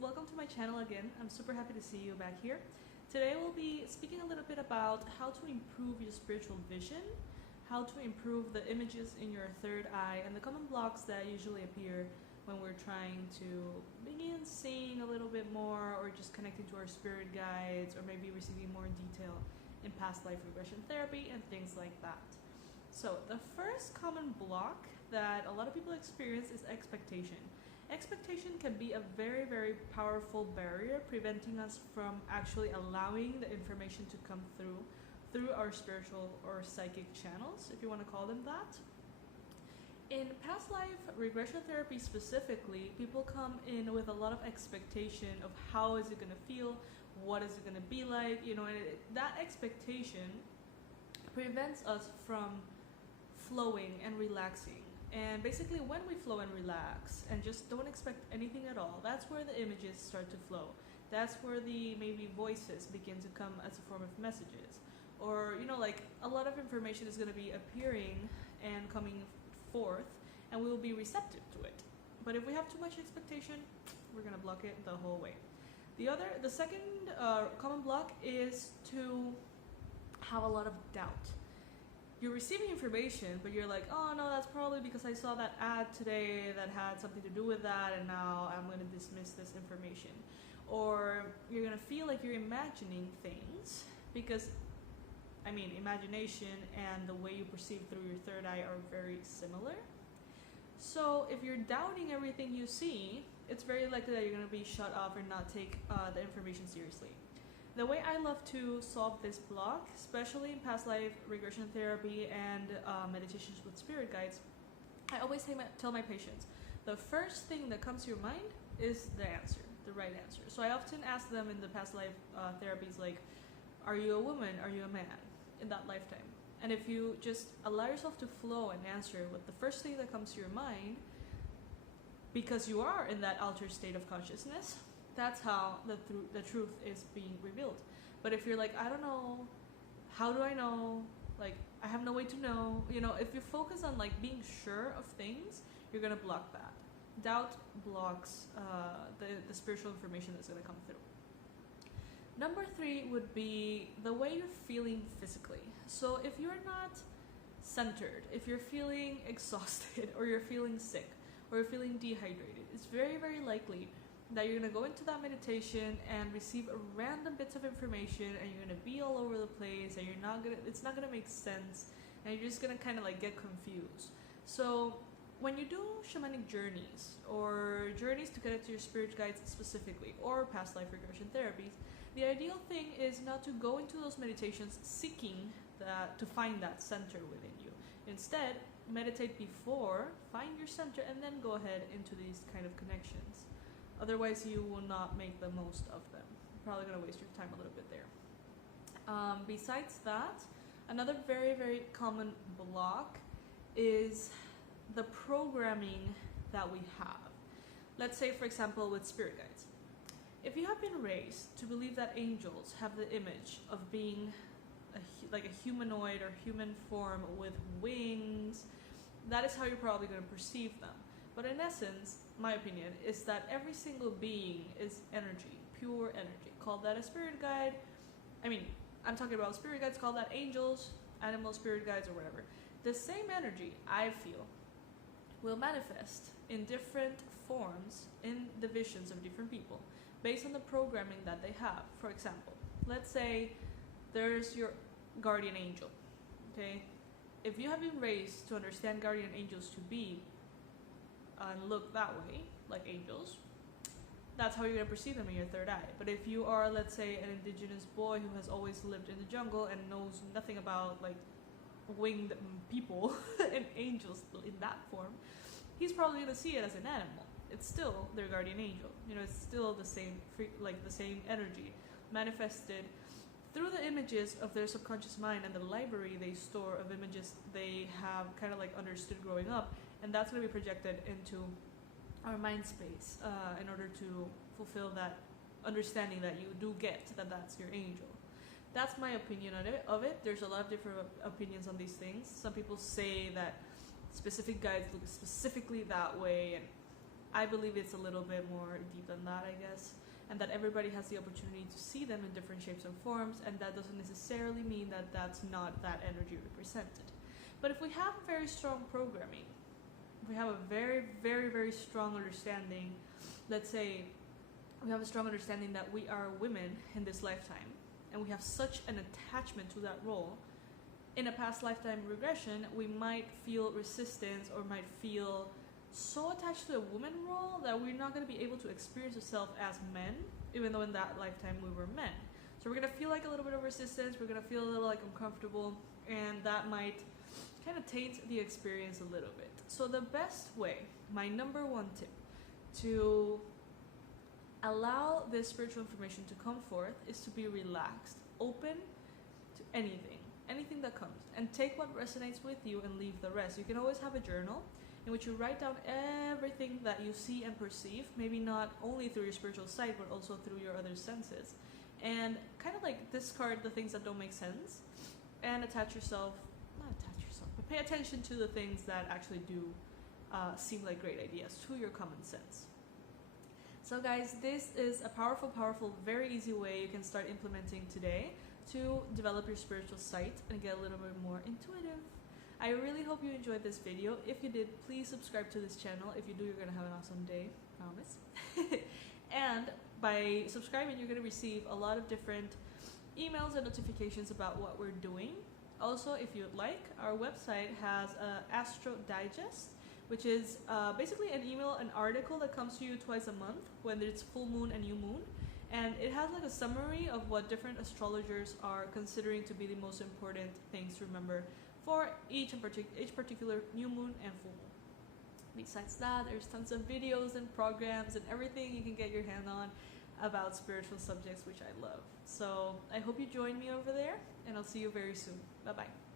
welcome to my channel again. I'm super happy to see you back here. Today we'll be speaking a little bit about how to improve your spiritual vision, how to improve the images in your third eye, and the common blocks that usually appear when we're trying to begin seeing a little bit more, or just connecting to our spirit guides, or maybe receiving more detail in past life regression therapy and things like that. So the first common block that a lot of people experience is expectation. Expectation can be a very, very powerful barrier preventing us from actually allowing the information to come through our spiritual or psychic channels, if you want to call them that. In past life regression therapy specifically, people come in with a lot of expectation of how is it going to feel, what is it going to be like, and that expectation prevents us from flowing and relaxing. And basically when we flow and relax and just don't expect anything at all, that's where the images start to flow. That's where the maybe voices begin to come as a form of messages. Or, like a lot of information is going to be appearing and coming forth, and we will be receptive to it. But if we have too much expectation, we're going to block it the whole way. The second common block is to have a lot of doubt. You're receiving information, but you're like, oh no, that's probably because I saw that ad today that had something to do with that, and now I'm going to dismiss this information. Or you're going to feel like you're imagining things because, imagination and the way you perceive through your third eye are very similar. So if you're doubting everything you see, it's very likely that you're going to be shut off or not take the information seriously. The way I love to solve this block, especially in past life regression therapy and meditations with spirit guides, I always tell my patients, the first thing that comes to your mind is the answer, the right answer. So I often ask them in the past life therapies, like, are you a woman, are you a man in that lifetime? And if you just allow yourself to flow and answer with the first thing that comes to your mind, because you are in that altered state of consciousness, that's how the truth is being revealed. But if you're like, I don't know, how do I know? Like, I have no way to know. If you focus on like being sure of things, you're gonna block that. Doubt blocks the spiritual information that's gonna come through. Number 3 would be the way you're feeling physically. So if you're not centered, if you're feeling exhausted, or you're feeling sick, or you're feeling dehydrated, it's very, very likely that you're going to go into that meditation and receive random bits of information, and you're going to be all over the place, and it's not going to make sense, and you're just going to kind of like get confused. So when you do shamanic journeys, or journeys to connect to your spirit guides specifically, or past life regression therapies, the ideal thing is not to go into those meditations seeking to find that center within you. Instead, meditate before, find your center, and then go ahead into these kind of connections. Otherwise, you will not make the most of them. You're probably going to waste your time a little bit there. Besides that, another very, very common block is the programming that we have. Let's say, for example, with spirit guides. If you have been raised to believe that angels have the image of being like a humanoid or human form with wings, that is how you're probably going to perceive them. But in essence, my opinion is that every single being is energy, pure energy. Call that a spirit guide. I'm talking about spirit guides, call that angels, animal spirit guides, or whatever. The same energy, I feel, will manifest in different forms in the visions of different people based on the programming that they have. For example, let's say there's your guardian angel, okay? If you have been raised to understand guardian angels to be and look that way, like angels, that's how you're going to perceive them in your third eye. But if you are, let's say, an indigenous boy who has always lived in the jungle and knows nothing about like winged people and angels in that form, he's probably going to see it as an animal. It's still their guardian angel. It's still the same, the same energy manifested through the images of their subconscious mind and the library they store of images they have kind of like understood growing up, and that's going to be projected into our mind space in order to fulfill that understanding that you do get that that's your angel. That's my opinion of it. There's a lot of different opinions on these things. Some people say that specific guides look specifically that way, and I believe it's a little bit more deep than that, I guess, and that everybody has the opportunity to see them in different shapes and forms, and that doesn't necessarily mean that that's not that energy represented. But if we have very strong programming, if we have a very, very, very strong understanding, let's say we have a strong understanding that we are women in this lifetime, and we have such an attachment to that role, in a past lifetime regression, we might feel resistance or might feel so attached to the woman role that we're not going to be able to experience ourselves as men, even though in that lifetime we were men. So we're going to feel like a little bit of resistance, we're going to feel a little like uncomfortable, and that might kind of taint the experience a little bit. So the best way, my number one tip, to allow this spiritual information to come forth is to be relaxed, open to anything that comes, and take what resonates with you and leave the rest. You can always have a journal in which you write down everything that you see and perceive, maybe not only through your spiritual sight, but also through your other senses, and kind of like discard the things that don't make sense and not attach yourself, but pay attention to the things that actually do seem like great ideas to your common sense. So guys, this is a powerful, very easy way you can start implementing today to develop your spiritual sight and get a little bit more intuitive. I really hope you enjoyed this video. If you did, please subscribe to this channel. If you do, you're going to have an awesome day, promise. And by subscribing, you're going to receive a lot of different emails and notifications about what we're doing. Also, if you'd like, our website has an Astro Digest, which is basically an article that comes to you twice a month when it's full moon and new moon. And it has like a summary of what different astrologers are considering to be the most important things to remember for each particular new moon and full moon. Besides that, there's tons of videos and programs and everything you can get your hand on about spiritual subjects, which I love. So I hope you join me over there, and I'll see you very soon. Bye-bye.